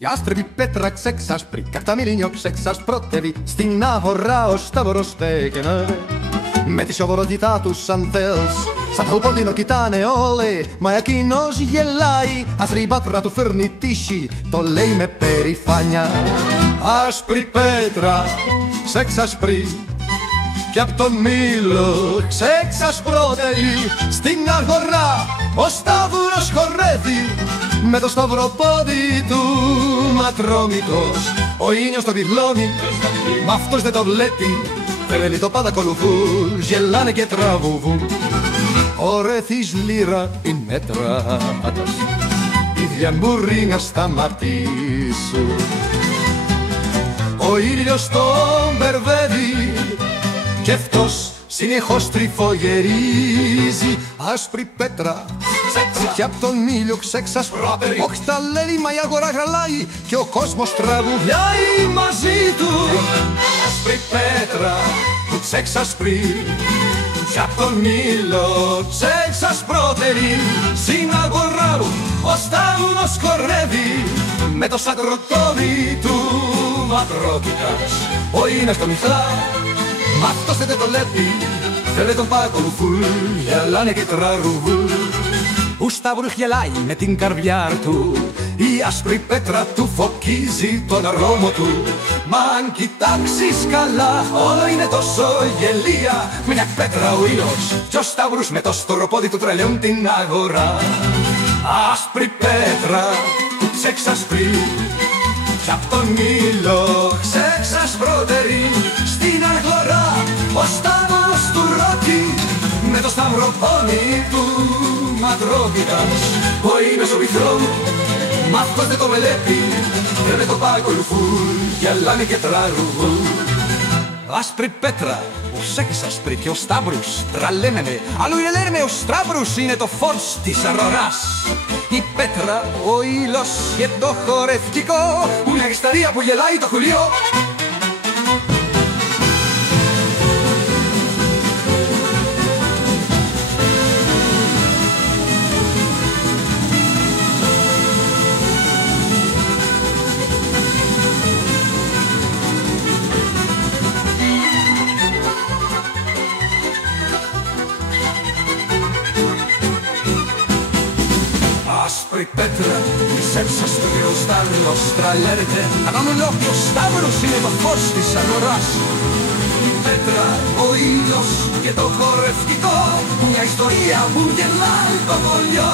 Η άστρεπη πέτρα ξέξασπρη, κι απ' τα μήλινιο ξεξασπρότευει, στην αγορά ο Σταύρος στέκαινε. Με τη σοβαρότητά τους αν θες, σαν το πόντινο κοιτάνε όλοι, μα εκείνος γελάει, άσπρη πάτρα του φέρνει τύχη, το λέει με περηφάνια. Άσπρη πέτρα ξεξασπρή, κι απ' τον μήλο ξεξασπρότερη, στην αγορά ο Σταύρος χορεύει, με το σταυροπόδι του ματρόμητος. Ο ήλιος το πυκλώνει, μ' αυτός δεν το βλέπει, θέλει το πάντα ακολουθούν, γελάνε και τραβούβουν. Ωρεθείς λύρα η μέτρατας, ίδια μπορεί να σταματήσουν. Ο ήλιος τον μπερδεύει κι αυτός συνεχώς τρυφογερίζει. Άσπρη πέτρα κι απ' τον ήλιο ξεξασπρότερη, όχι τα λέει μα η αγορά γραλάει και ο κόσμος τραγουδάει μαζί του. Άσπρη πέτρα που ξεξασπρεί κι απ' τον ήλιο ξεξασπρότερη, στην αγορά ο Σταύρος χορεύει, με το σακροτόδι του μακρόκοιτας. Ο είναι στο μυθά, μ' αυτός δεν το βλέπει, δεν τον παρακολουθούν, γελάνε και τραγουδούν. Ο Σταύρος γελάει με την καρδιά του, η άσπρη πέτρα του φωκίζει τον αρώμο του. Μα αν κοιτάξεις καλά, όλο είναι τόσο γελία, μια πέτρα ο ήλιος κι ο Σταύρος με το στροπόδι του τρελαίνουν την αγορά. Άσπρη πέτρα που ξεξασπρεί κι απ' τον ήλιο ξεξασπρότερη, στην αγορά ο Σταύρος του ρόκι, με το σταυροπόδι του ματρόκοιτας. Ο ήλιος ο πυθρόν, μ' αυτός δεν το βλέπει, δεν το παρακολουθούν, γελάνε και τραγουδούν. Άσπρη πέτρα που ξεξασπρεί κι ο Σταύρος τραλαίνεται, αλλού λένε ο Σταύρος είναι το φως της αγοράς. Η πέτρα, ο ήλιος και το χορευτικό, μια ιστορία που γελάει το χουλιό. Άσπρη πέτρα που ξεξασπρεί ο Σταύρος τραλαίνεται, ανάμενα ο Σταύρος είναι το φως της αγοράς. Η πέτρα, ο ήλιος και το χορευτικό, μια ιστορία που γελάει το χωριό.